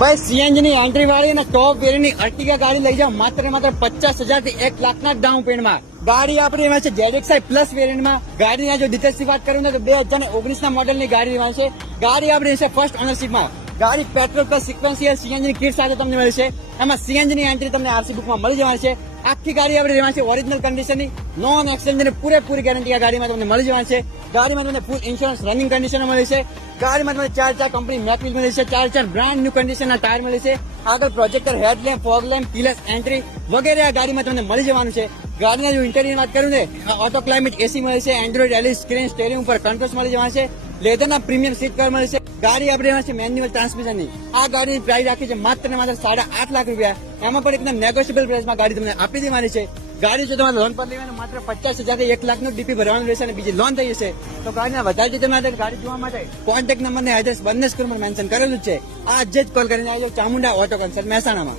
ભાઈ સીએનજી ની એન્ટ્રી વાળી અને ટોપ વેરિયન્ટની અર્ટિગા ગાડી લઈ જાઓ માત્ર ને માત્ર 50,000 થી 1 લાખના ડાઉન પેમેન્ટમાં. ગાડી આપણી એમાં છે ZXi પ્લસ વેરિયન્ટમાં. ગાડીના જો ડિટેલ્સની વાત કરું ને તો 2019 ના મોડેલની ગાડી છે. ગાડી આપણી છે ફર્સ્ટ ઓનરશિપમાં. ગાડી પેટ્રોલ પ્લસ સિક્વન્શિયલ સીએનજી ની કિટ સાથે તમને મળશે. એમાં સીએનજી ની એન્ટ્રી તમને આરસી બુકમાં મળી જવાની છે. આખી ગાડી આપણી રહેવાની છે ઓરિજિનલ કન્ડિશનની, નોન એક્સચેન્જ ની પૂરેપૂરી ગેરંટી આ ગાડીમાં તમને મળી જવાની છે. ગાડીમાં તમને ફૂલ ઇન્સ્યોરન્સ રનિંગ કન્ડિશન મળી છે. ગાડીમાં તમને 4 કંપની મેક વ્હીલ મળી છે, 4 બ્રાન્ડ ન્યુ કન્ડિશનના ટાયર મળી છે. આગળ projector, headlamp, fog lamp, કીલેસ entry વગેરે આ ગાડીમાં તમને મળી જવાનું છે. ગાડીના જો ઇન્ટેરિયર વાત કરું ને, ઓટો ક્લાઇમેટ એસી મળે છે, એન્ડ્રોઇડ એલઈ સ્ક્રીન, સ્ટેરિંગ ઉપર કંટ્રોલ્સ મળી જવાના છે, લેધરના પ્રીમિયમ સીટ કવર મળે છે. ગાડી આપણે એમાં છે મેન્યુઅલ ટ્રાન્સમિશનની. આ ગાડીની પ્રાઇસ રાખી છે માત્ર ને માત્ર 8.5 લાખ રૂપિયા. એમાં પણ એકદમ નેગોશિયેબલ પ્રાઇસમાં ગાડી તમને આપી દેવાની છે. ગાડી જો તમારે લોન પર લેવાની માત્ર 50,000 થી 1 લાખનું ડીપી ભરવાનું રહેશે અને બીજી લોન થઈ જશે. તો ગાડીના વધારે ડિટેલ માટે ગાડી જોવા માટે કોન્ટેક્ટ નંબર ને એડ્રેસ બંને સ્ક્રીન પર મેન્શન કરેલું છે. આજે જ કોલ કરીને આવજો ચામુંડા ઓટો કન્સલ્ટ મહેસાણામાં.